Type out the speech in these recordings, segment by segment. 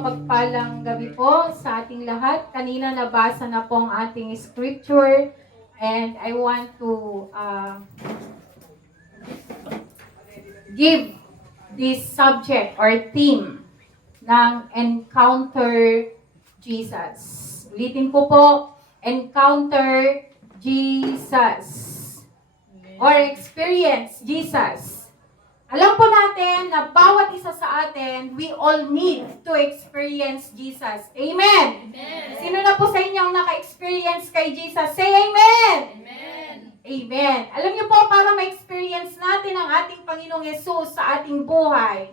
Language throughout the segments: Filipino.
mapagpalang gabi po sa ating lahat. Kanina nabasa na po ang ating scripture and I want to give this subject or theme ng Encounter Jesus. Ulitin ko po, Encounter Jesus or Experience Jesus. Alam po natin na bawat isa sa atin, we all need to experience Jesus. Amen! Amen. Sino na po sa inyo ang naka-experience kay Jesus? Say Amen! Amen. Amen. Alam niyo po, para ma-experience natin ang ating Panginoong Yesus sa ating buhay,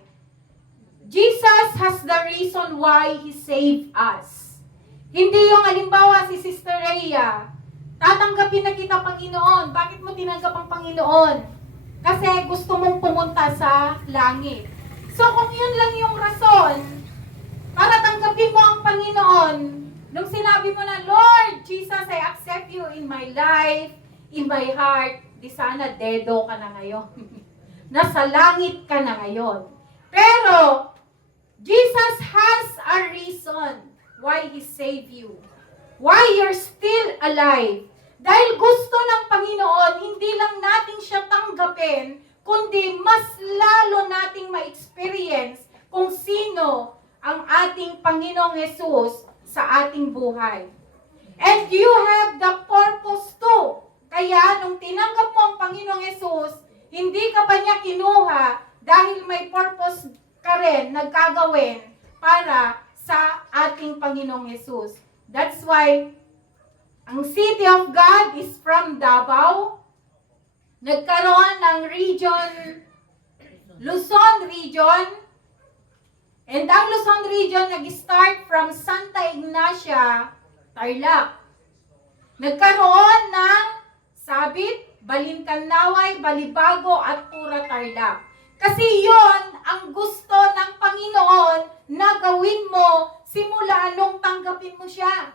Jesus has the reason why He saved us. Hindi yung halimbawa si Sister Rhea, tatanggapin na kita Panginoon. Bakit mo tinanggap ang Panginoon? Kasi gusto mong pumunta sa langit. So kung yun lang yung rason, para tanggapin mo ang Panginoon, nung sinabi mo na, Lord Jesus, I accept you in my life, in my heart, di sana dedo ka na ngayon. Nasa langit ka na ngayon. Pero, Jesus has a reason why He saved you. Why you're still alive. Dahil gusto ng Panginoon, hindi lang natin siya tanggapin, kundi mas lalo nating ma-experience kung sino ang ating Panginoong Yesus sa ating buhay. And you have the purpose too. Kaya nung tinanggap mo ang Panginoong Yesus, hindi ka pa niya kinuha dahil may purpose ka rin nagkagawin para sa ating Panginoong Yesus. That's why ang City of God is from Davao. Nagkaroon ng region, Luzon region. And ang Luzon region nag-start from Santa Ignacia, Tarlac. Nagkaroon ng Sabit, Balincanaway, Balibago at Pura Tarlac. Kasi yon ang gusto ng Panginoon na gawin mo simula nung tanggapin mo siya.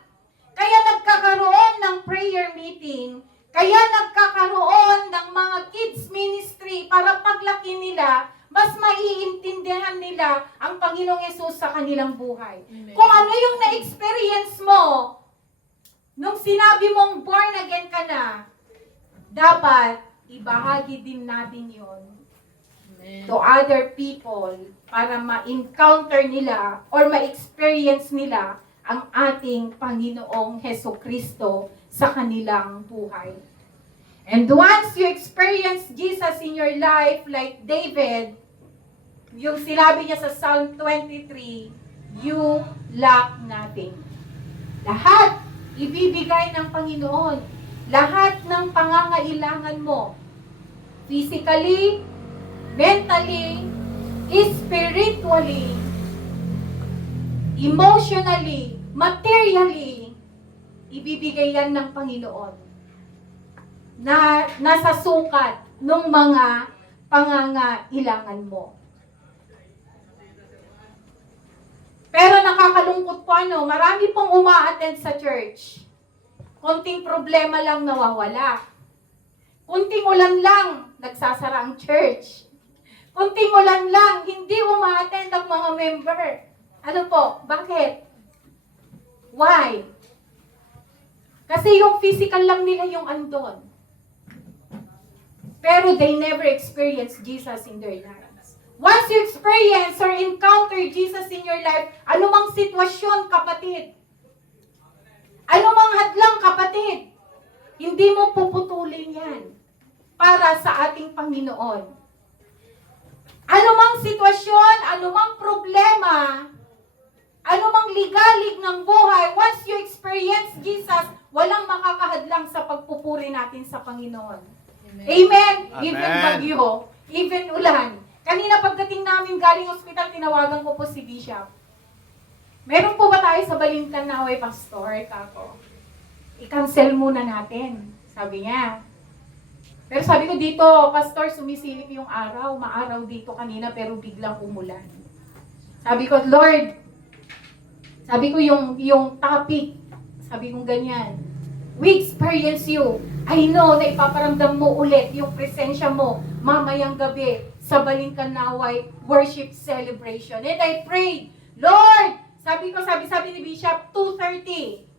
Kaya nagkakaroon ng prayer meeting, kaya nagkakaroon ng mga kids ministry para paglaki nila, mas maiintindihan nila ang Panginoong Yesus sa kanilang buhay. Amen. Kung ano yung na-experience mo, nung sinabi mong born again ka na, dapat ibahagi din natin yon to other people para ma-encounter nila or ma-experience nila ang ating Panginoong Hesukristo sa kanilang buhay. And once you experience Jesus in your life like David, yung sinabi niya sa Psalm 23, you lack nothing. Lahat ibibigay ng Panginoon. Lahat ng pangangailangan mo. Physically, mentally, spiritually, emotionally, materially, ibibigay yan ng Panginoon na nasa sukat ng mga pangangailangan mo. Pero nakakalungkot po marami pong uma-attend sa church. Konting problema lang nawawala. Kunting ulan lang, nagsasara ang church. Kunting ulan lang, hindi uma-attend ang mga member. Ano po? Bakit? Why? Kasi yung physical lang nila yung andon. Pero they never experience Jesus in their lives. Once you experience or encounter Jesus in your life, anumang sitwasyon, kapatid, anumang hadlang, kapatid, hindi mo puputulin yan para sa ating Panginoon. Anumang sitwasyon, anumang problema, anumang ligalig ng buhay, once you experience Jesus, walang makakahadlang sa pagpupuri natin sa Panginoon. Amen? Amen. Even bagyo, even ulan. Kanina pagdating namin galing ospital, tinawagan ko po si Bishop. Meron po ba tayo sa Balincanaway, Pastor? Kako, i-cancel muna natin. Sabi niya. Pero sabi ko dito, Pastor, sumisilip yung araw. Maaraw dito kanina pero biglang umulan. Sabi ko, Lord, sabi ko yung topic, sabi ko ganyan, we experience you. I know na ipaparamdam mo ulit yung presensya mo mamayang gabi sa Balincanaway worship celebration. And I prayed, Lord, sabi ni Bishop, 2:30.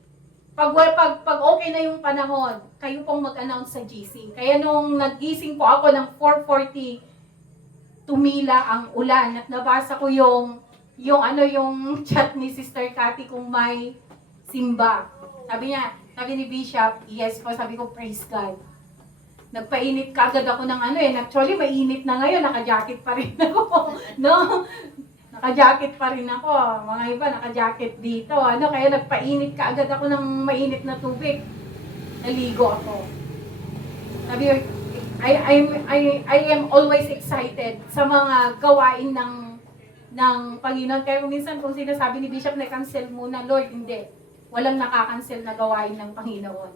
Pag okay na yung panahon, kayo pong mag-announce sa GC. Kaya nung nagising po ako ng 4:40, tumila ang ulan at nabasa ko yung chat ni Sister Cathy kung may simba. Sabi ni Bishop, yes po, sabi ko, praise God. Nagpainit kagad ako ng actually mainit na ngayon, naka-jacket pa rin ako, no? Naka-jacket pa rin ako. Mga iba, naka-jacket dito. Kaya nagpainit kaagad ako ng mainit na tubig. Naligo ako. Sabi, I am always excited sa mga gawain ng Panginoon. Kaya minsan kung sinasabi ni Bishop na cancel muna, Lord, hindi. Walang nakakancel na gawain ng Panginoon.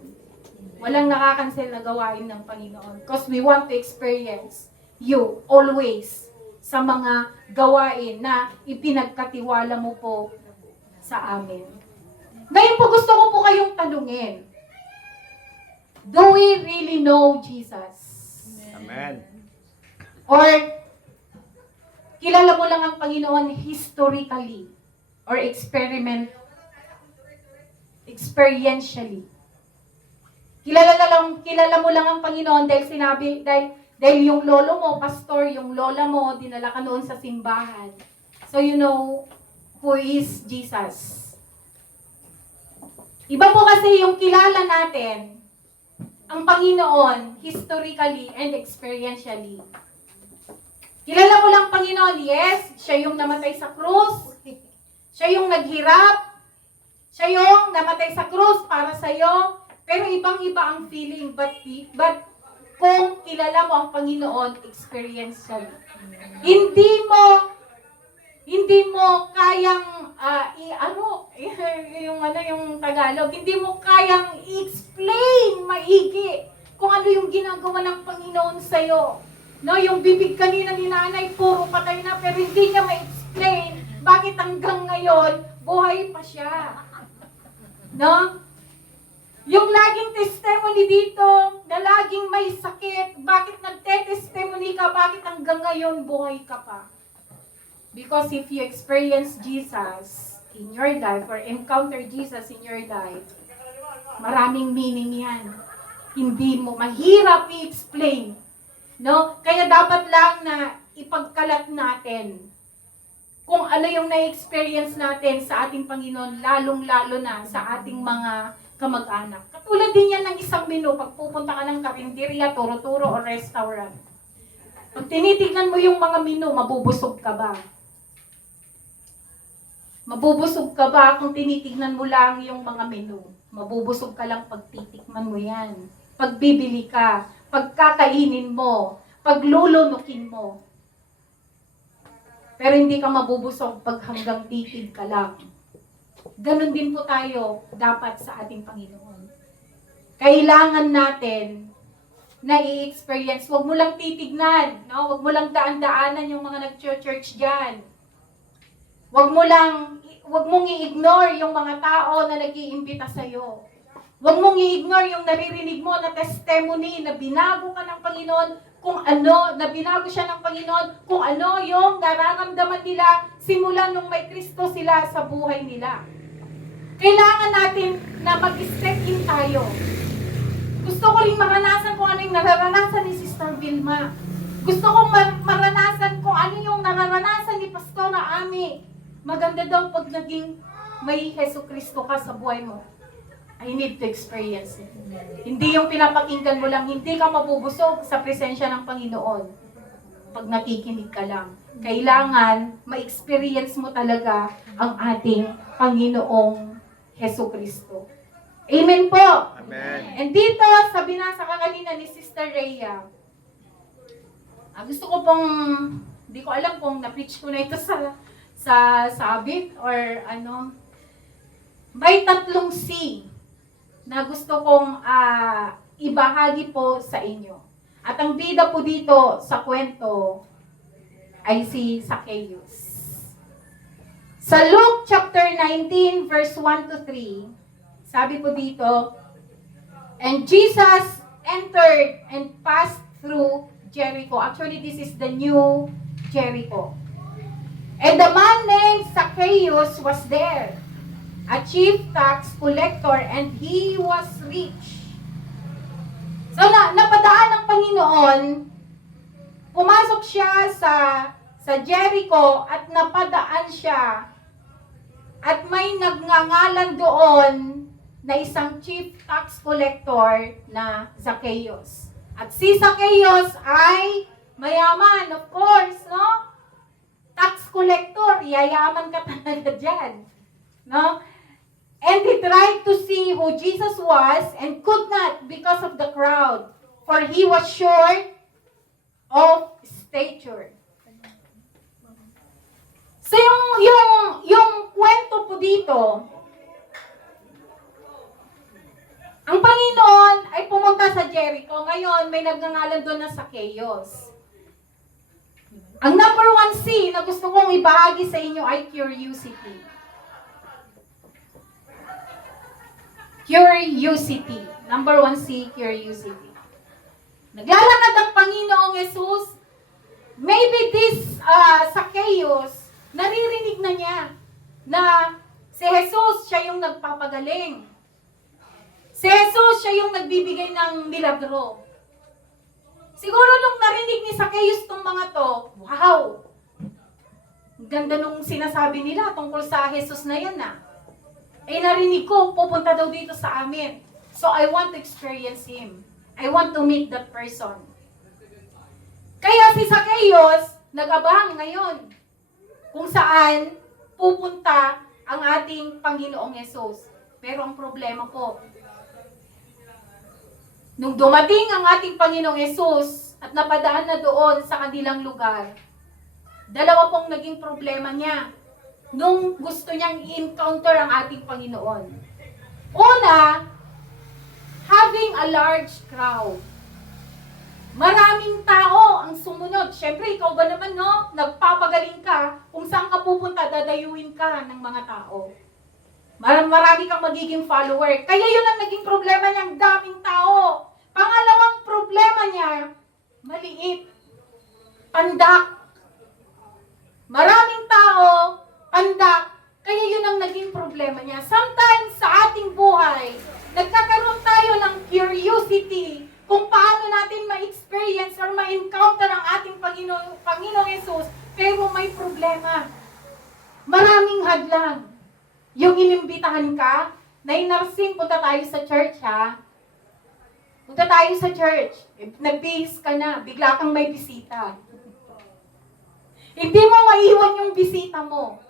Walang nakakancel na gawain ng Panginoon. Because we want to experience you always sa mga gawain na ipinagkatiwala mo po sa amin. Ngayon po gusto ko po kayong tanungin. Do we really know Jesus? Amen. Or kilala mo lang ang Panginoon historically or experientially? Kilala mo lang ang Panginoon dahil yung lolo mo, pastor, yung lola mo, dinala ka noon sa simbahan. So you know who is Jesus. Iba po kasi yung kilala natin ang Panginoon historically and experientially. Kilala mo lang Panginoon, yes, siya yung namatay sa krus, siya yung naghirap, siya yung namatay sa krus para sa'yo, pero ibang-iba ang feeling, but kung kilala mo ang Panginoon, experientially. Hindi mo kayang yung Tagalog, hindi mo kayang i-explain maigi kung ano yung ginagawa ng Panginoon sa iyo. No, yung bibig kanina ni nanay puro patay na pero hindi niya ma-explain bakit hanggang ngayon buhay pa siya. No? Yung laging testimony dito, na laging may sakit, bakit nagte-testimony ka, bakit hanggang ngayon buhay ka pa? Because if you experience Jesus in your life, or encounter Jesus in your life, maraming meaning yan. Hindi mo, mahirap i-explain. No? Kaya dapat lang na ipagkalat natin kung ano yung na-experience natin sa ating Panginoon, lalong-lalo na sa ating mga kamag-anak. Katulad din yan ng isang menu, pag pupunta ka ng karinderya, turo-turo, o restaurant. Pag tinitignan mo yung mga menu, mabubusog ka ba? Mabubusog ka ba kung tinitignan mo lang yung mga menu? Mabubusog ka lang pag titikman mo yan. Pag bibili ka, pag kakainin mo, pag lulunukin mo. Pero hindi ka mabubusog pag hanggang titig ka lang. Ganon din po tayo dapat sa ating Panginoon. Kailangan natin na i-experience. Huwag mo lang titignan. No? Huwag mo lang daan-daanan yung mga nag-church dyan. Huwag mong i-ignore yung mga tao na nag-iimbita sa'yo. Huwag mong i-ignore yung naririnig mo na testimony na binago ka ng Panginoon na binago siya ng Panginoon, kung ano yung nararamdaman nila simula nung may Kristo sila sa buhay nila. Kailangan natin na mag-step in tayo. Gusto ko rin maranasan kung ano yung nararanasan ni Sister Vilma. Gusto kong maranasan kung ano yung nararanasan ni Pastora Ami. Maganda daw pag naging may Heso Kristo ka sa buhay mo. I need to experience it. Hindi yung pinapakinggan mo lang, hindi ka mabubusog sa presensya ng Panginoon pag nakikinig ka lang. Kailangan ma-experience mo talaga ang ating Panginoong Heso Kristo. Amen po. Amen. And dito, sabi na sa kanina ni Sister Rhea, gusto ko pong, hindi ko alam kung na-preach ko na ito sa sabit or ano, may 3 C na gusto kong ibahagi po sa inyo. At ang bida po dito sa kwento ay si Zacchaeus. Sa Luke chapter 19 verse 1 to 3, sabi po dito, and Jesus entered and passed through Jericho. Actually, this is the new Jericho. And the man named Zacchaeus was there, a chief tax collector, and he was rich. So, napadaan ng Panginoon, pumasok siya sa Jericho at napadaan siya at may nagngangalan doon na isang chief tax collector na Zacchaeus. At si Zacchaeus ay mayaman, of course, no? Tax collector, yayaman ka talaga dyan, no? And he tried to see who Jesus was and could not because of the crowd, for he was short of stature. So yung kwento po dito, ang Panginoon ay pumunta sa Jericho. Ngayon, may nagngangalan doon na Zacchaeus. Ang number 1 C na gusto kong ibahagi sa inyo ay curiosity. Curiosity. Number 1 C, curiosity. Naglalakad ang Panginoong Jesus. Maybe this Zacchaeus, naririnig na niya na si Jesus siya yung nagpapagaling. Si Jesus siya yung nagbibigay ng milagro. Siguro nung narinig ni Zacchaeus tong mga to, wow! Ganda nung sinasabi nila tungkol sa Jesus na yan Eh narinig ko, pupunta daw dito sa amin. So I want to experience Him. I want to meet that person. Kaya si Zacchaeus, nag-abang ngayon kung saan pupunta ang ating Panginoong Yesus. Pero ang problema po, nung dumating ang ating Panginoong Yesus at napadaan na doon sa kanilang lugar, dalawa pong naging problema niya nung gusto niyang i-encounter ang ating Panginoon. Una, having a large crowd. Maraming tao ang sumunod. Siyempre, ikaw ba naman, no? Nagpapagaling ka. Kung saan ka pupunta, dadayuin ka ng mga tao. Marami kang magiging follower. Kaya yun ang naging problema niya, ang daming tao. Pangalawang problema niya, maliit. Pandak. Maraming tao, pandak. Kaya yun ang naging problema niya. Sometimes sa ating buhay, nagkakaroon tayo ng curiosity kung paano natin ma-experience or ma-encounter ang ating Panginoong Jesus, pero may problema. Maraming hadlang. Yung inimbitahan ka, nainarsing, punta tayo sa church, ha? Punta tayo sa church. Nag-bihis ka na, bigla kang may bisita. Hindi mo maiwan yung bisita mo.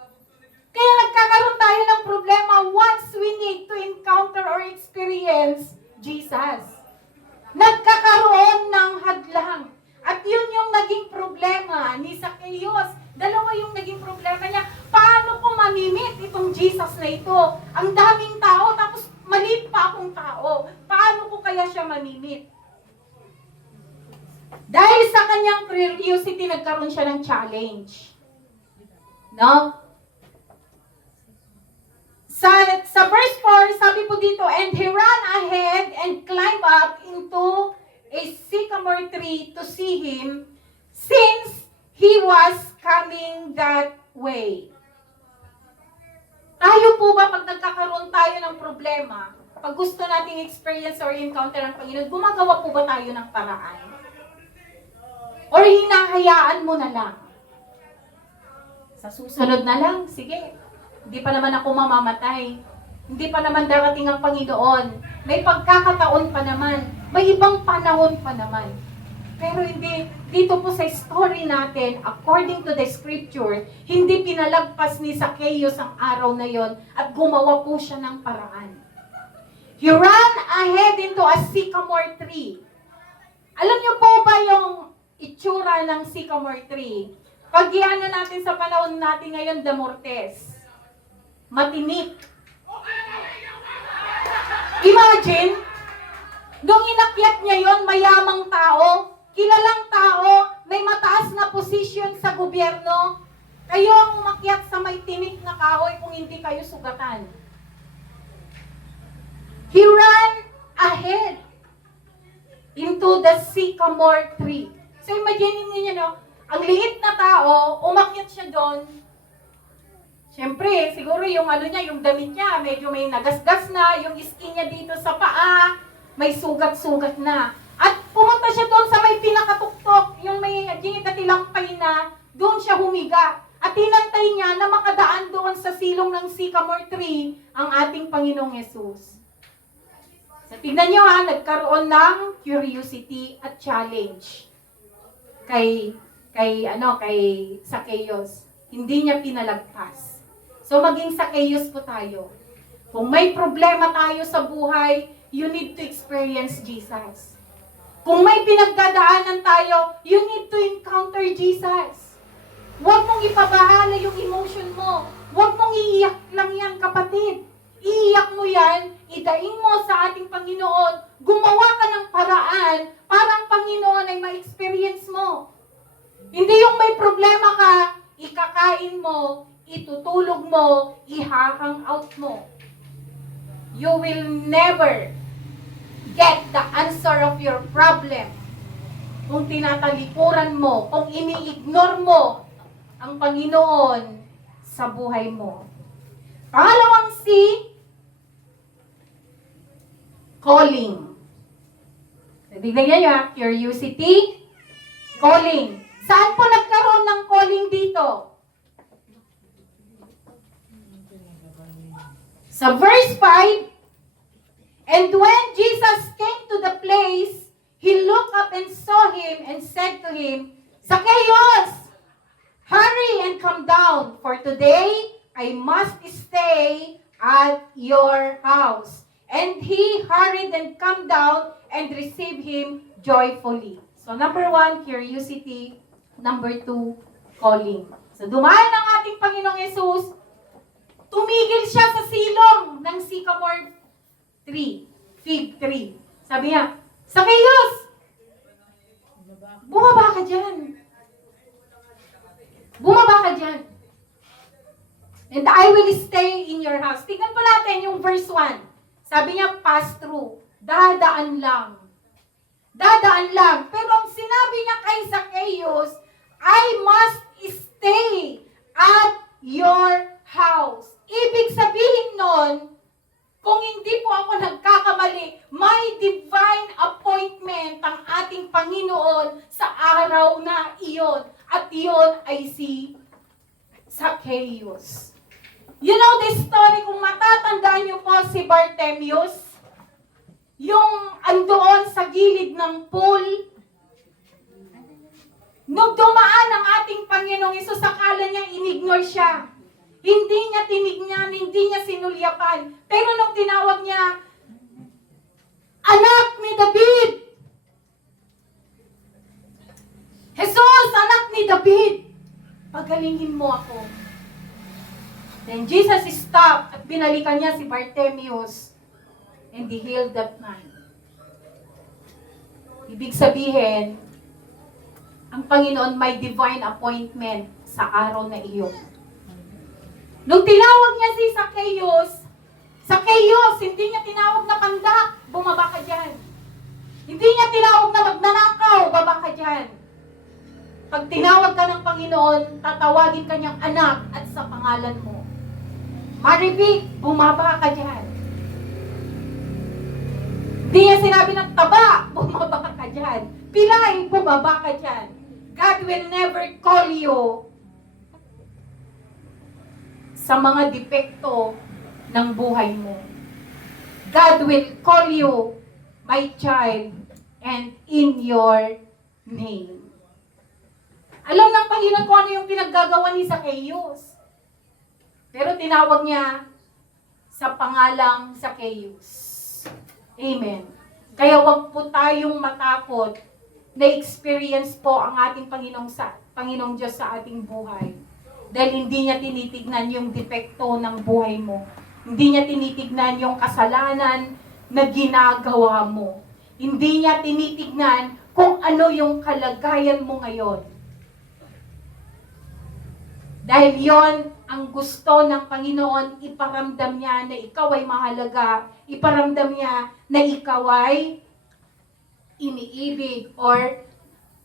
Kaya nagkakaroon tayo ng problema once we need to encounter or experience Jesus. Nagkakaroon ng hadlang. At yun yung naging problema ni Zacchaeus. Dalawa yung naging problema niya. Paano ko mamimit itong Jesus na ito? Ang daming tao, tapos maliit pa akong tao. Paano ko kaya siya mamimit? Dahil sa kanyang curiosity, nagkaroon siya ng challenge. No? Sa verse 4, sabi po dito, and he ran ahead and climbed up into a sycamore tree to see him, since he was coming that way. Tayo po ba, pag nagkakaroon tayo ng problema, pag gusto nating experience or encounter ang Panginoon, gumagawa po ba tayo ng paraan? Or hinahayaan mo na lang? Sa susunod na lang, sige. Hindi pa naman ako mamamatay. Hindi pa naman darating ang Panginoon. May pagkakataon pa naman. May ibang panahon pa naman. Pero hindi, dito po sa story natin, according to the scripture, hindi pinalagpas ni Zacchaeus ang araw na yon at gumawa po siya ng paraan. He ran ahead into a sycamore tree. Alam niyo po ba yung itsura ng sycamore tree? Pag iano natin sa panahon natin ngayon, damortes. Matinik. Imagine, nung inakyat niya yon, mayamang tao, kilalang tao, may mataas na posisyon sa gobyerno, kayo ang umakyat sa may tinik na kahoy kung hindi kayo sugatan. He ran ahead into the sycamore tree. So imagine niyo, no? Ang liit na tao, umakyat siya doon, Siyempre, siguro yung ano niya, yung damit niya, medyo may nagasgas na, yung skin niya dito sa paa, may sugat-sugat na. At pumunta siya doon sa may pinakatuktok, yung may ginitatilampay na, doon siya humiga. At hinantay niya na makadaan doon sa silong ng sycamore tree ang ating Panginoong Yesus. So, tignan niyo ha, nagkaroon ng curiosity at challenge kay Zacchaeus. Hindi niya pinalagpas. So, maging Zacchaeus po tayo. Kung may problema tayo sa buhay, you need to experience Jesus. Kung may pinagdadaanan tayo, you need to encounter Jesus. Huwag mong ipabahala yung emotion mo. Huwag mong iiyak lang yan, kapatid. Iiyak mo yan, idaing mo sa ating Panginoon. Gumawa ka ng paraan para ang Panginoon ay ma-experience mo. Hindi yung may problema ka, ikakain mo, itutulog mo, ihahang out mo. You will never get the answer of your problem kung tinatalikuran mo, kung ini-ignore mo ang Panginoon sa buhay mo. Pangalawang C, calling. Tignan niyo, curiosity, calling. Saan po nagkaroon ng calling dito? Sa verse 5, and when Jesus came to the place, he looked up and saw him and said to him, Zacchaeus, hurry and come down, for today I must stay at your house. And he hurried and come down and received him joyfully. So number 1, curiosity. Number 2, calling. So dumaan ang ating Panginoong Yesus, tumigil siya sa silong ng sycamore tree, fig tree. Sabi niya, Zacchaeus, bumaba ka dyan. Bumaba ka dyan. And I will stay in your house. Tignan po natin yung verse 1. Sabi niya, pass through. Dadaan lang. Dadaan lang. Pero ang sinabi niya kay Zacchaeus, I must stay at your house. Ibig sabihin nun, kung hindi po ako nagkakamali, may divine appointment ang ating Panginoon sa araw na iyon. At iyon ay si Zacchaeus. You know the story, kung matatandaan niyo po si Bartimaeus, yung andoon sa gilid ng pool, nung dumaan ang ating Panginoong Hesus, akala niya inignore siya. Hindi niya tinignan, hindi niya sinulyapan. Pero nung tinawag niya, Anak ni David! Jesus, anak ni David! Pagalingin mo ako. Then Jesus stopped at binalikan niya si Bartimaeus and he healed that man. Ibig sabihin, ang Panginoon may divine appointment sa araw na iyon. Nung tinawag niya si Zacchaeus, Zacchaeus, hindi niya tinawag na pandak, bumaba ka dyan. Hindi niya tinawag na magnanakaw, baba ka dyan. Pag tinawag ka ng Panginoon, tatawagin ka niyang anak at sa pangalan mo. Maribik, bumaba ka dyan. Hindi niya sinabi ng taba, bumaba ka dyan. Pilay, bumaba ka dyan. God will never call you sa mga depekto ng buhay mo. God will call you, my child, and in your name. Alam ng Panginoon kung ano yung pinaggagawa ni Zacchaeus. Pero tinawag niya sa pangalang Zacchaeus. Amen. Kaya wag po tayong matakot na experience po ang ating Panginoong Diyos sa ating buhay. Dahil hindi niya tinitignan yung depekto ng buhay mo. Hindi niya tinitignan yung kasalanan na ginagawa mo. Hindi niya tinitignan kung ano yung kalagayan mo ngayon. Dahil yon ang gusto ng Panginoon, iparamdam niya na ikaw ay mahalaga. Iparamdam niya na ikaw ay iniibig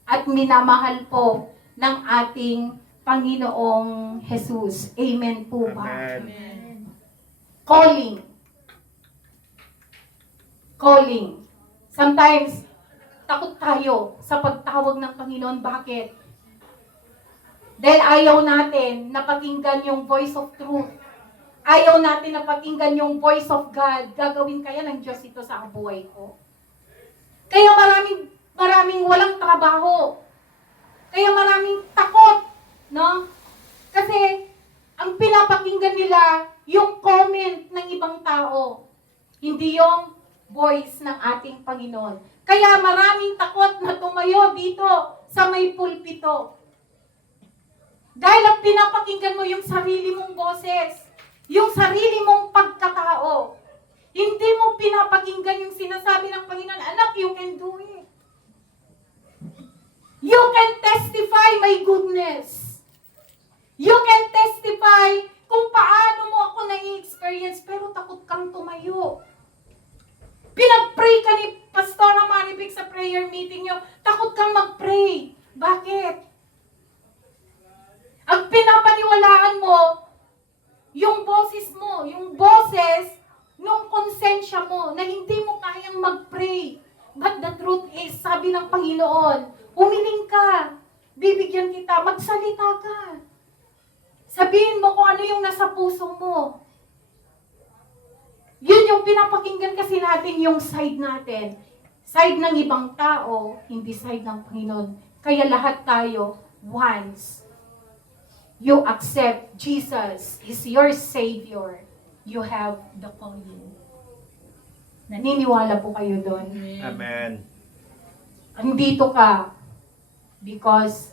at minamahal po ng ating Panginoong Jesus. Amen po ba? Amen. Calling. Calling. Sometimes, takot tayo sa pagtawag ng Panginoon. Bakit? Dahil ayaw natin na pakinggan yung voice of truth. Ayaw natin na pakinggan yung voice of God. Gagawin kaya ng Diyos ito sa buhay ko? Kaya maraming walang trabaho. Kaya maraming takot. No? Kasi, ang pinapakinggan nila, yung comment ng ibang tao. Hindi yung voice ng ating Panginoon. Kaya maraming takot na tumayo dito sa may pulpito. Dahil ang pinapakinggan mo yung sarili mong boses, yung sarili mong pagkatao. Hindi mo pinapakinggan yung sinasabi ng Panginoon, anak, you can do it. You can testify my goodness. You can testify kung paano mo ako nai-experience, pero takot kang tumayo. Pinag-pray ka ni Pastora Maribik sa prayer meeting nyo, takot kang mag-pray. Bakit? Ang pinapaniwalaan mo, yung boses mo, yung boses nung konsensya mo, na hindi mo kayang mag-pray. But the truth is, sabi ng Panginoon, umiling ka, bibigyan kita, magsalita ka. Sabihin mo kung ano yung nasa puso mo. Yun yung pinapakinggan kasi natin yung side natin. Side ng ibang tao, hindi side ng Panginoon. Kaya lahat tayo, once you accept Jesus is your Savior, you have the calling. Naniniwala po kayo doon? Amen. Andito ka because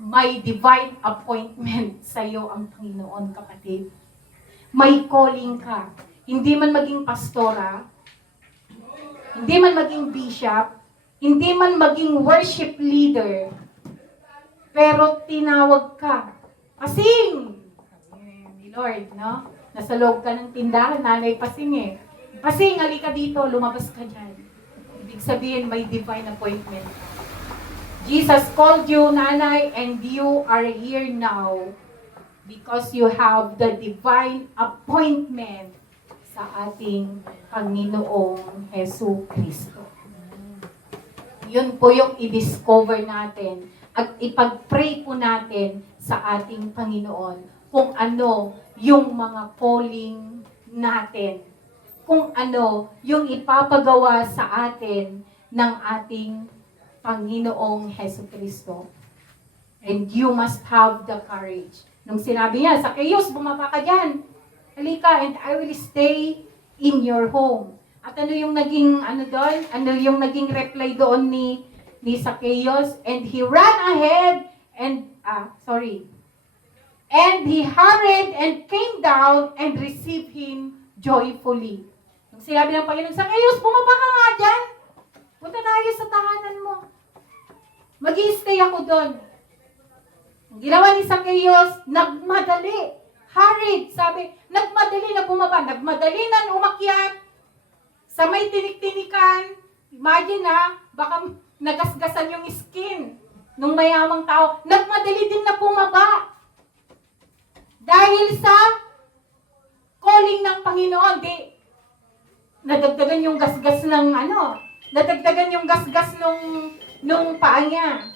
may divine appointment sa iyo ang Panginoon, kapatid. May calling ka. Hindi man maging pastora, hindi man maging bishop, hindi man maging worship leader, pero tinawag ka. Pasing! Ni Lord, no? Nasa loob ka ng tindahan, nanay Pasing eh. Pasing, halika dito, lumabas ka dyan. Ibig sabihin, may divine appointment. Jesus called you, nanay, and you are here now because you have the divine appointment sa ating Panginoong Hesus Kristo. Yun po yung i-discover natin at ipag-pray po natin sa ating Panginoon kung ano yung mga calling natin. Kung ano yung ipapagawa sa atin ng ating Panginoong Hesus Kristo. And you must have the courage. Nung sinabi niya, Zacchaeus, bumaba ka dyan. Halika, and I will stay in your home. At ano yung naging, doon? Ano yung naging reply doon ni Zacchaeus? And he ran ahead and, and he hurried and came down and received him joyfully. Nung sinabi ng Panginoon, Zacchaeus, bumaba ka nga dyan. Punta tayo sa tahanan mo. Mag-i-stay ako doon. Ang ginawa ni Zacchaeus, nagmadali. Hurried, sabi, nagmadali na bumaba, nagmadali na umakyat, sa may tinik-tinikan, imagine baka nagasgasan yung skin ng mayamang tao, nagmadali din na bumaba. Dahil sa calling ng Panginoon, nadagdagan yung gasgas ng nadagdagan yung gasgas nung paa niya.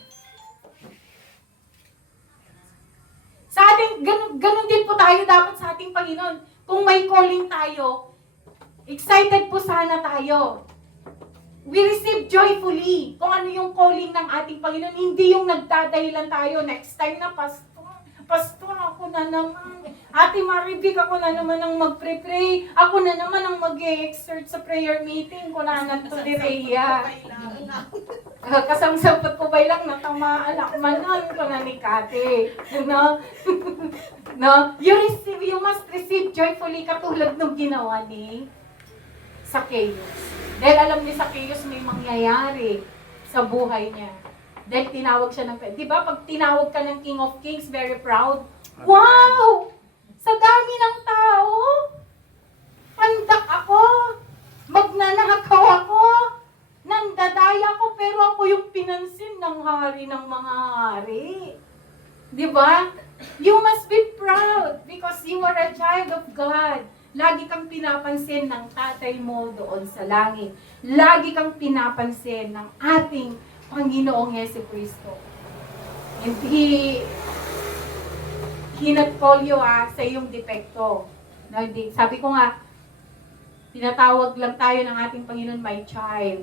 Sa ating, ganun din po tayo dapat sa ating Panginoon. Kung may calling tayo, excited po sana tayo. We receive joyfully kung ano yung calling ng ating Panginoon. Hindi yung nagdadahilan tayo, next time na, Pastor, ako na naman. Ate Maribik, ako na naman ang mag-pray. Ako na naman ang mag-exert sa prayer meeting. Kunanan to di Rhea. Kasamsapat ko ba lang natamaan ako manon ko na ni Kate. No? No? You must receive joyfully katulad nung ginawa ni Zacchaeus. Dahil alam ni Zacchaeus may mangyayari sa buhay niya. Dahil tinawag siya ng, di ba pag tinawag ka ng King of Kings, very proud? Wow! Sa dami ng tao, pandak ako, magnanakaw ako, nandadaya ako, pero ako yung pinansin ng hari ng mga hari. Di ba? You must be proud because you are a child of God. Lagi kang pinapansin ng tatay mo doon sa langit. Lagi kang pinapansin ng ating Panginoong Jesucristo. And He not call you sa iyong depekto. No, sabi ko nga, tinatawag lang tayo ng ating Panginoon, my child.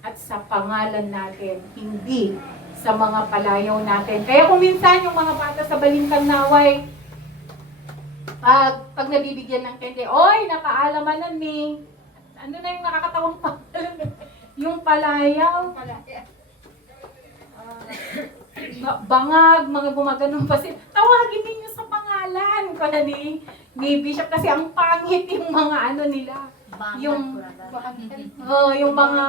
At sa pangalan natin, hindi sa mga palayaw natin. Kaya kung minsan yung mga bata sa Balintang Naway, pag nabibigyan ng kende, oy, nakaalaman ni, ano na yung nakakatawang pangalan? Yung palayaw. Bangag, mga gumaganong pasin. Tawagin ninyo sa pangalan ko na ni Bishop kasi ang pangit yung mga ano nila. Yung yung mga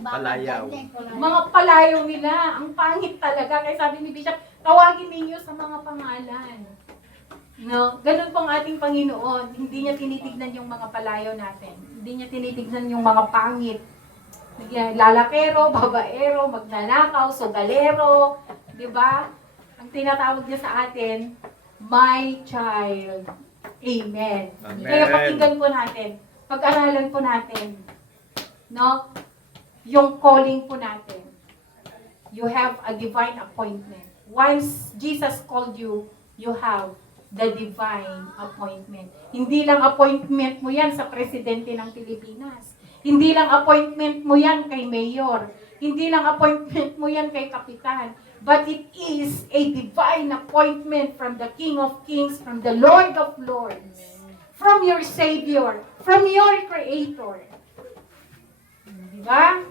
Palayaw. mga palayaw nila. Ang pangit talaga. Kaya sabi ni Bishop, tawagin ninyo sa mga pangalan. No, ganun po ang ating Panginoon. Hindi niya tinitignan yung mga palayaw natin. Hindi niya tinitignan yung mga pangit. Lalakero, babaero, magnanakaw, sogalero, di ba? Ang tinatawag niya sa atin, my child. Amen. Amen. Kaya pakinggan po natin, pag-aralan po natin, no? Yung calling po natin. You have a divine appointment. Once Jesus called you, you have the divine appointment. Hindi lang appointment mo yan sa presidente ng Pilipinas. Hindi lang appointment mo yan kay mayor. Hindi lang appointment mo yan kay kapitan. But it is a divine appointment from the King of Kings, from the Lord of Lords, from your Savior, from your Creator. Diba?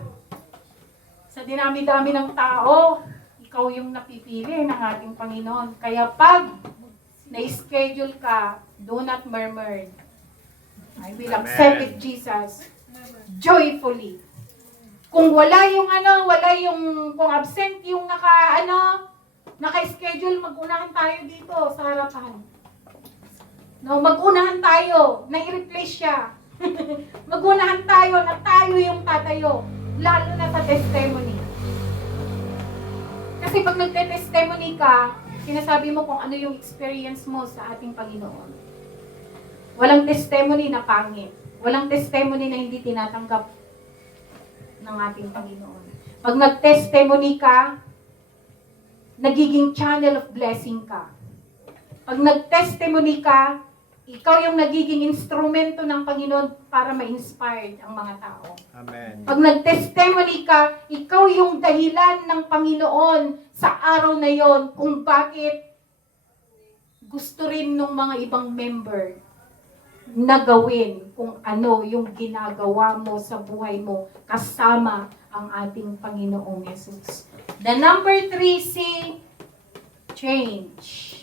Sa dinami-dami ng tao, ikaw yung napipili ng ating Panginoon. Kaya pag na-schedule ka, do not murmur. I will accept it, Jesus, joyfully. Kung wala yung kung absent yung naka-schedule, mag-unahan tayo dito sa harapan. No, mag-unahan tayo, na-i-replace siya. Mag-unahan tayo na tayo yung tatayo, lalo na sa testimony. Kasi pag nagte-testimony ka, sinasabi mo kung ano yung experience mo sa ating Panginoon. Walang testimony na pangit. Walang testimony na hindi tinatanggap ng ating Panginoon. Pag nag-testimony ka, nagiging channel of blessing ka. Pag nag-testimony ka, ikaw yung nagiging instrumento ng Panginoon para ma-inspired ang mga tao. Amen. Pag nag-testimony ka, ikaw yung dahilan ng Panginoon sa araw na yon kung bakit gusto rin ng mga ibang member na gawin kung ano yung ginagawa mo sa buhay mo kasama ang ating Panginoong Yesus. The number 3C, change.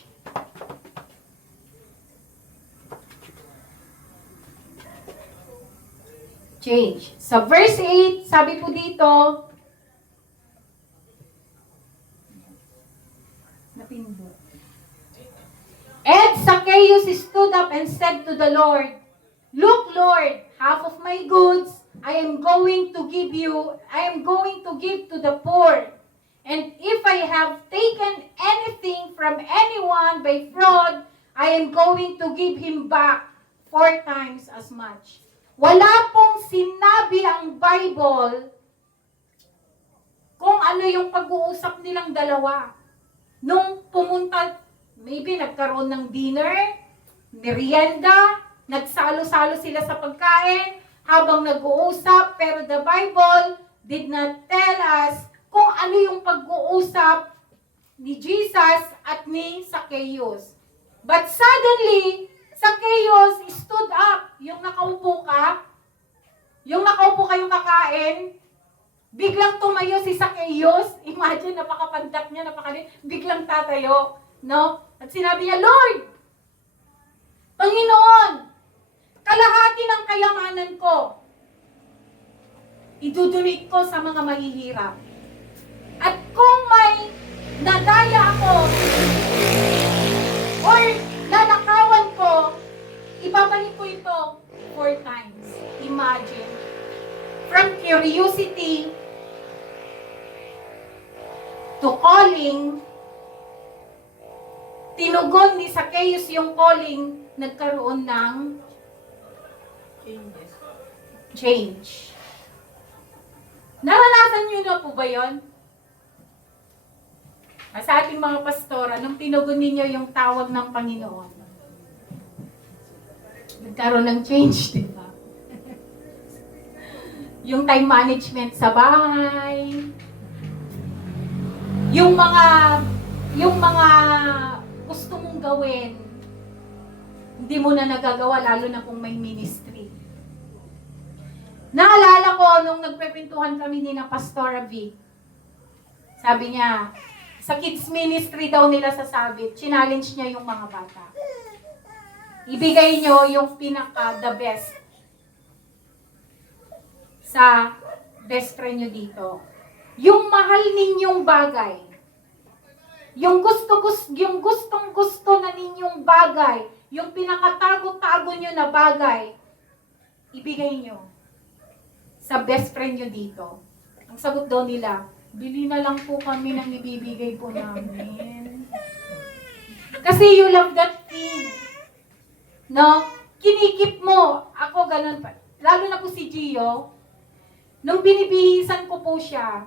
Change. Sa verse 8, sabi po dito, napindot. And Zacchaeus stood up and said to the Lord, "Look, Lord, half of my goods I am going to give to the poor. And if I have taken anything from anyone by fraud, I am going to give him back 4 times as much." Wala pong sinabi ang Bible kung ano yung pag-uusap nilang dalawa. Nung pumunta, maybe nagkaroon ng dinner, merienda, nagsalo-salo sila sa pagkain, habang nag-uusap, pero the Bible did not tell us kung ano yung pag-uusap ni Jesus at ni Zacchaeus. But suddenly, Zacchaeus stood up. Yung nakaupo kayong kakain, biglang tumayo si Zacchaeus. Imagine, napakapandak niya, biglang tatayo. No? At sinabi niya, "Lord, Panginoon, kalahati ng kayamanan ko, idudunit ko sa mga mahihirap. At kung may nadaya ako, or nanakawan ko, ibabalik ko ito 4 times." Imagine. From curiosity to calling, tinugon ni Zacchaeus yung calling, nagkaroon ng change. Naranasan nyo na po ba yun? Sa ating mga pastora, nung tinugon ninyo yung tawag ng Panginoon, nagkaroon ng change, di ba? Yung time management sa bahay, yung mga gusto mong gawin, hindi mo na nagagawa, lalo na kung may ministry. Naalala ko nung nagpepintuhan kami ni na Pastora V. Sabi niya, sa kids ministry daw nila sa Sabit, challenge niya yung mga bata. Ibigay niyo yung the best sa best friend niyo dito. Yung mahal ninyong bagay. Yung gustong-gusto na ninyong bagay. Yung pinakatago-tago niyo na bagay. Ibigay niyo sa best friend niyo dito. Ang sagot daw nila, bili na lang po kami ng ibibigay po namin. Kasi you love that thing. No? Kinikip mo. Ako ganun pa. Lalo na po si Gio. Nung binibihisan ko po siya,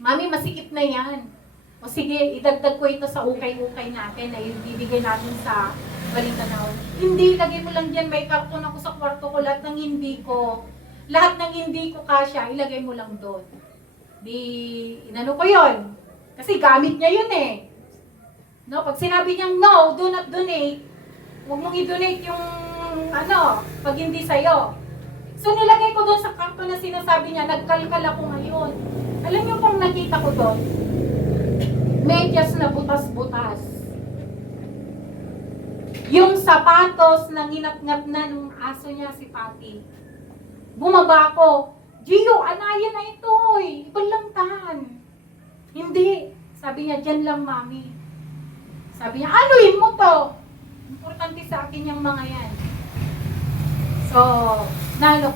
Mami, masikip na yan. O sige, idagdag ko ito sa ukay-ukay natin na ibibigay natin sa Balintanaw. Hindi, lagay mo lang dyan. May karton ako sa kwarto ko. Lahat ng hindi ko kasya, ilagay mo lang doon. Di, inano ko yun. Kasi gamit niya yun eh. No, pag sinabi niyang no, do not donate, huwag mong i-donate yung pag hindi sa'yo. So nilagay ko doon sa karton na sinasabi niya, nagkalkal ako ngayon. Alam niyo pong nakita ko doon? Medyas na butas-butas. Yung sapatos na nginat-ngat na nung aso niya si Patty. Bumaba ako. Gio, anayan na ito eh. Ibalantan. Hindi. Sabi niya, dyan lang, Mami. Sabi niya, anuin mo to. Importante sa akin yung mga yan. So,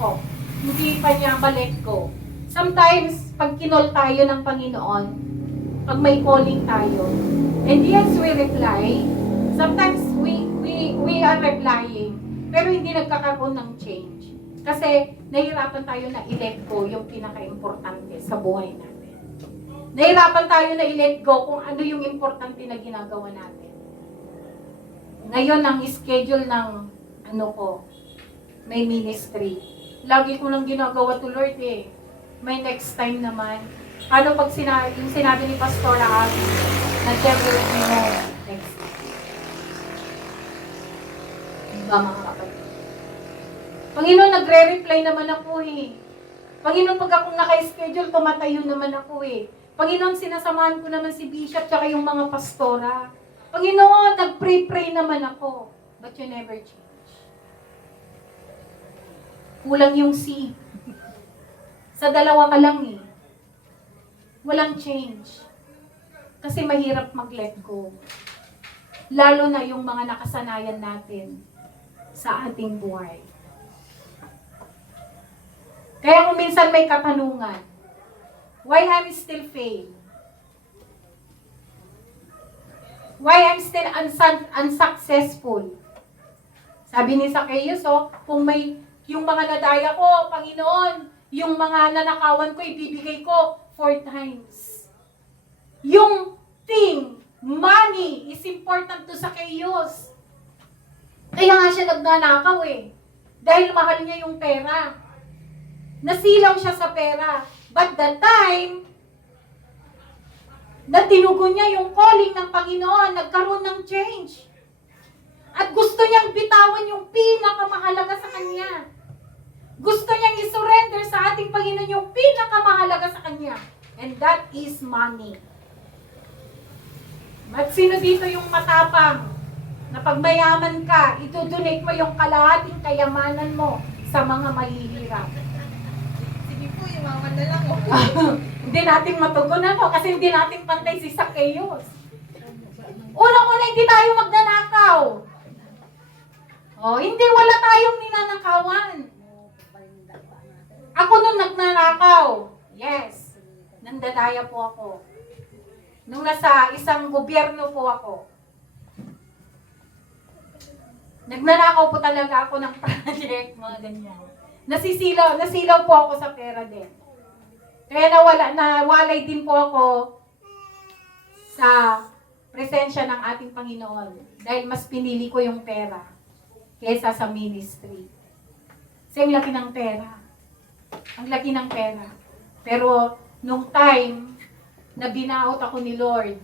ko, hindi pa niya balik ko. Sometimes, pag kinol tayo ng Panginoon, pag may calling tayo, and yes, we reply. Sometimes, we are replying, pero hindi nagkakaroon ng change. Kasi, nahihirapan tayo na i-let go yung pinaka-importante sa buhay natin. Nahihirapan tayo na i-let go kung ano yung importante na ginagawa natin. Ngayon, ang schedule ng may ministry. Lagi ko lang ginagawa to Lord eh. May next time naman. Ano pag yung sinabi ni Pastora Abby, na devil mo next time. Diba mga kapatid? Panginoon, nagre-reply naman ako eh. Panginoon, pag akong naka-schedule, tumatayo naman ako eh. Panginoon, sinasamahan ko naman si Bishop tsaka yung mga pastora. Panginoon, nag-pray naman ako. But you never change. Kulang yung C. Sa dalawa ka lang eh. Walang change. Kasi mahirap mag-let go. Lalo na yung mga nakasanayan natin sa ating buhay. Kaya kung minsan may katanungan, why I'm still fail? Why I'm still unsuccessful? Sabi ni Zacchaeus, kung may yung mga nadaya ko, Panginoon, yung mga nanakawan ko, ibibigay ko 4 times. Yung thing, money, is important to Zacchaeus. Kaya nga siya nagnanakaw eh. Dahil mahal niya yung pera. Nasilaw siya sa pera. But the time na tinugon niya yung calling ng Panginoon, nagkaroon ng change. At gusto niyang bitawan yung pinakamahalaga sa kanya. Gusto niyang isurrender sa ating Panginoon yung pinakamahalaga sa kanya. And that is money. At sino dito yung matapang na pag mayaman ka, idodonate mo yung kalahating kayamanan mo sa mga mahihirap? Sige po, yung mga na lang. Hindi natin matugunan kasi hindi natin pantay si Zacchaeus. Unang-una, hindi tayo magnanakaw. Hindi, wala tayong ninanakawan. Ako nung nagnanakaw, yes, nandadaya po ako. Nung nasa isang gobyerno po ako, Nagnanakaw po talaga ako ng project, mga ganyan. Nasilaw po ako sa pera din. Kaya nawalay din po ako sa presensya ng ating Panginoon. Dahil mas pinili ko yung pera kaysa sa ministry. Kasi ang laki ng pera. Ang laki ng pera. Pero nung time na binaot ako ni Lord,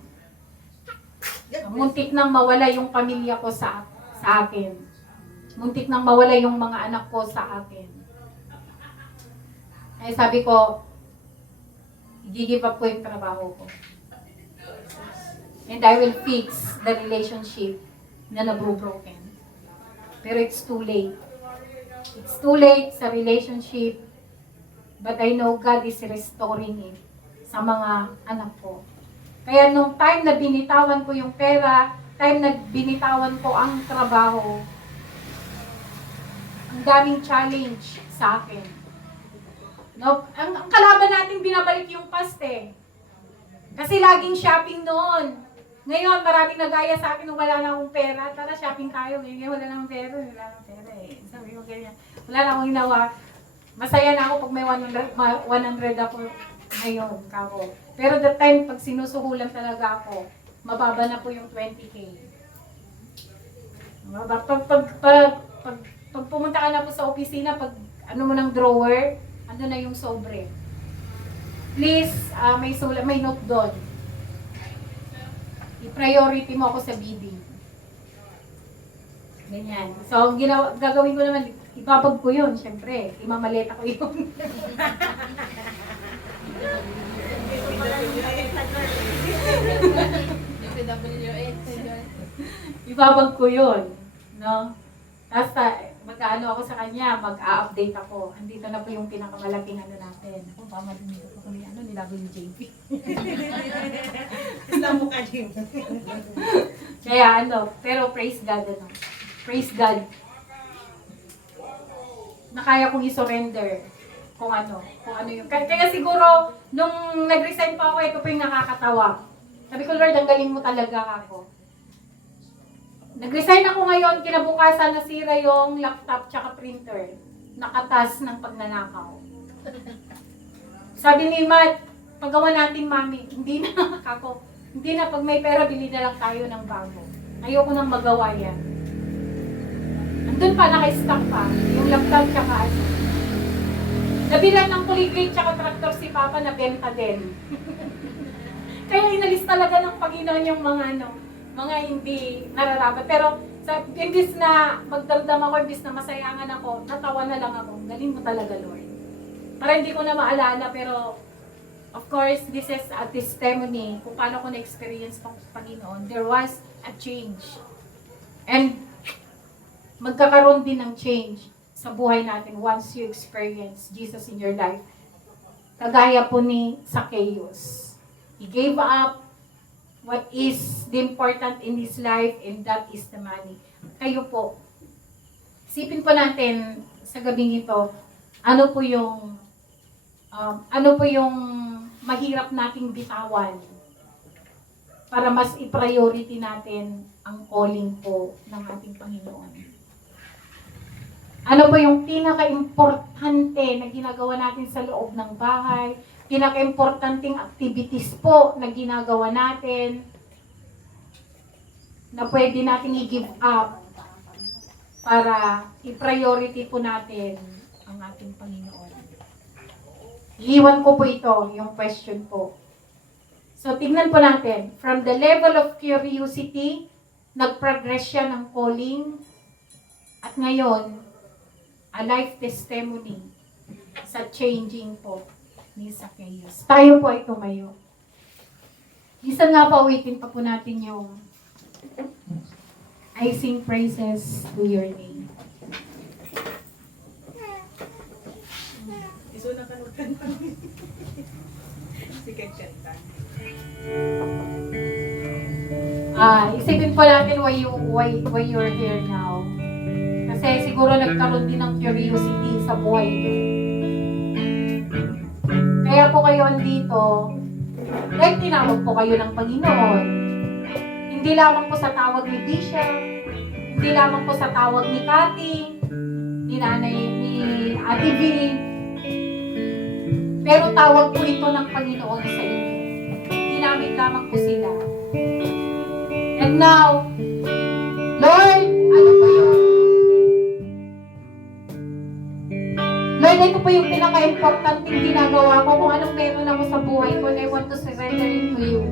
muntik nang mawala yung pamilya ko sa akin. Muntik nang mawala yung mga anak ko sa akin. Ay sabi ko, i-give up ko yung trabaho ko. And I will fix the relationship na nabro-broken. Pero it's too late. It's too late sa relationship, but I know God is restoring it sa mga anak ko. Kaya nung time na binitawan ko yung pera, time na binitawan ko ang trabaho, ang daming challenge sa akin. No, ang kalaban natin binabalik yung past eh. Kasi laging shopping noon. Ngayon, maraming nagaya sa akin nung wala na akong pera. Tara, shopping tayo. Ngayon, wala na akong pera. Wala na akong pera eh. Sabi ko ganyan. Wala na akong ginawa. Masaya na ako pag may 100 ako ngayon. Kako. Pero the time, pag sinusuhulan talaga ako, mababa na po yung 20K. Pag pumunta ka na po sa opisina, pag ano mo ng drawer, ano na yung sobre. Please, may note doon. I-priority mo ako sa bidding. Ganyan. So, gagawin ko naman, ibabag ko yun, syempre. Imamaleta ko yun. Ibabag ko yun. No? Tapos, magkaano ako sa kanya, mag-a-update ako. Andito na po yung pinakamalaking ano natin. Kung pamalinig ko kami, nilago yung JP. Isang mukha din. Kaya pero praise God, Praise God. Na kaya kong i-surrender kung ano yung. Kaya siguro, nung nag-resign pa ako, ito po yung nakakatawa. Sabi ko, Lord, ang galing mo talaga ako. Nag-resign ako ngayon, kinabukasan nasira yung laptop tsaka printer. Nakatas ng pagnanakaw. Sabi ni Matt, paggawa natin, Mami, hindi na pag may pera, bili na lang tayo ng bago. Ayoko nang magawa yan. Andun pa, naka-stock pa, yung laptop tsaka ano. Nabilan ng kuliglig tsaka traktor si Papa na benta din. Kaya inalis talaga ng Panginoon yung mga hindi nararapat. Pero imbis na magdamdam ako, imbis na masayangan ako, natawa na lang ako. Galing mo talaga, Lord. Para hindi ko na maalala, pero of course, this is a testimony kung paano ko na-experience ng Panginoon. There was a change. And magkakaroon din ng change sa buhay natin once you experience Jesus in your life. Kagaya po ni Zacchaeus. He gave up what is the important in his life, and that is the money. Kayo po, isipin po natin sa gabing ito, ano po yung mahirap nating bitawan para mas i-priority natin ang calling po ng ating Panginoon. Ano po yung pinaka-importante na ginagawa natin sa loob ng bahay, pinaka-importanting activities po na ginagawa natin na pwede natin i-give up para i-priority po natin ang ating Panginoon. Iiwan ko po ito, yung question po. So, tignan po natin. From the level of curiosity, nag-progress siya ng calling. At ngayon, a life testimony sa changing po ni Zacchaeus. Tayo po ay tumayo. Minsan nga pa, uwitin pa po natin yung I sing praises to your name. Iso na kanutan pa. Sige, kanta. Isipin po natin why you're here now. Kasi siguro nagkaroon din ng curiosity sa buhay niyo. Kaya po kayo andito, dahil tinawag po kayo ng Panginoon. Hindi lamang po sa tawag ni Bishop, Hindi lamang po sa tawag ni Cathy, ni Nanay, ni Ate V, pero tawag po ito ng Panginoon sa inyo. Ginamit lamang po sila. And now, Lord, ano po yun? Lord, ito po yung pinaka-importanting ginagawa ko. Kung anong meron ako sa buhay ko, I want to surrender it to you.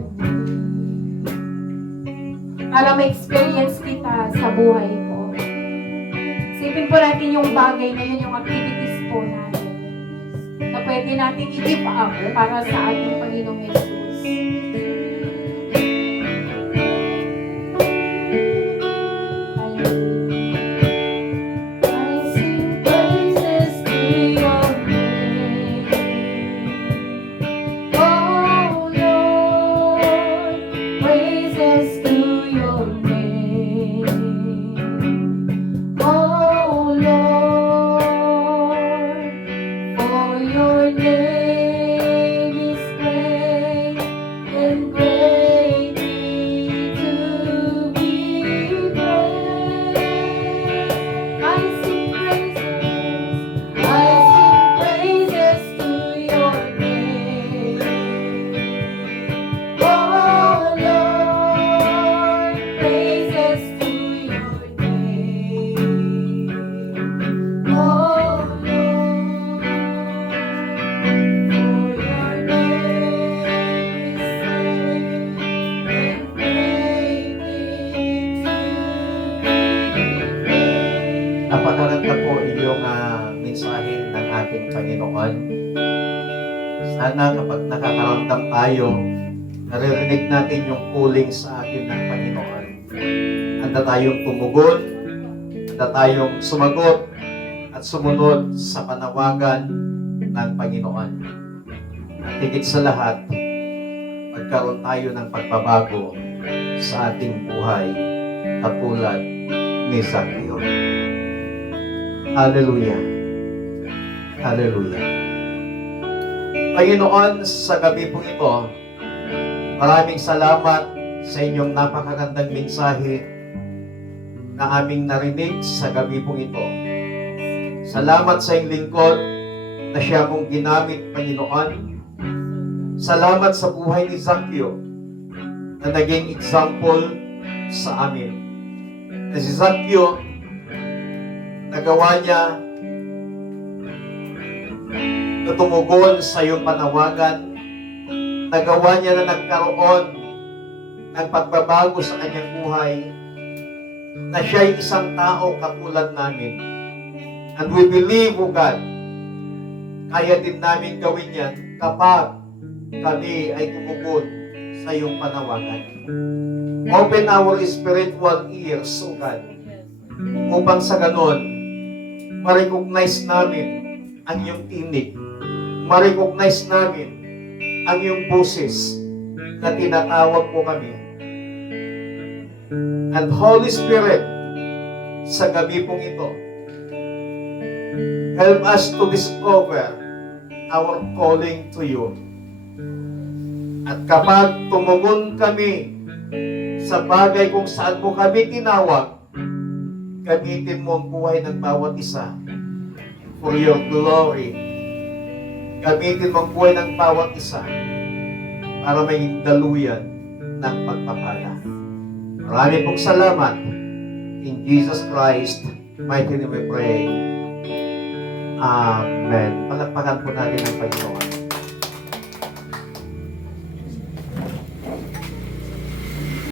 Para ma-experience kita sa buhay ko. Isipin po natin yung bagay na yun, yung activities po natin, na pwede natin i-give up para sa ating Panginoong Yesus. Napakaganda po iyong mensahe ng ating Panginoon. Sana kapag nakakaramdam tayo, naririnig natin yung calling sa atin ng Panginoon. Handa tayong tumugon, handa tayong sumagot at sumunod sa panawagan ng Panginoon. At higit sa lahat, magkaroon tayo ng pagbabago sa ating buhay katulad ni Zacchaeus. Hallelujah. Hallelujah. Panginoon, sa gabi po ito, maraming salamat sa inyong napakagandang mensahe na aming narinig sa gabi po ito. Salamat sa iyong lingkod na siya mong ginamit, Panginoon. Salamat sa buhay ni Zacchaeus na naging example sa amin. Na si Zacchaeus, nagawa niya na tumugon sa iyong panawagan, nagawa niya na nagkaroon ng pagbabago sa kanyang buhay, na siya ay isang tao katulad namin. And we believe, O God, kaya din namin gawin yan kapag kami ay tumugon sa iyong panawagan. Open our spiritual ears, O God, upang sa ganon, ma-recognize namin ang iyong tinig. Ma-recognize namin ang iyong boses na tinatawag po kami. And Holy Spirit, sa gabi pong ito, help us to discover our calling to you. At kapag tumugon kami sa bagay kung saan mo kami tinawag, gamitin mo ang buhay ng bawat isa for your glory. Gamitin mo ang buhay ng bawat isa para may daluyan ng pagpapala. Marami pong salamat. In Jesus Christ, mighty name we pray. Amen. Palakpakan po natin ang Panginoon.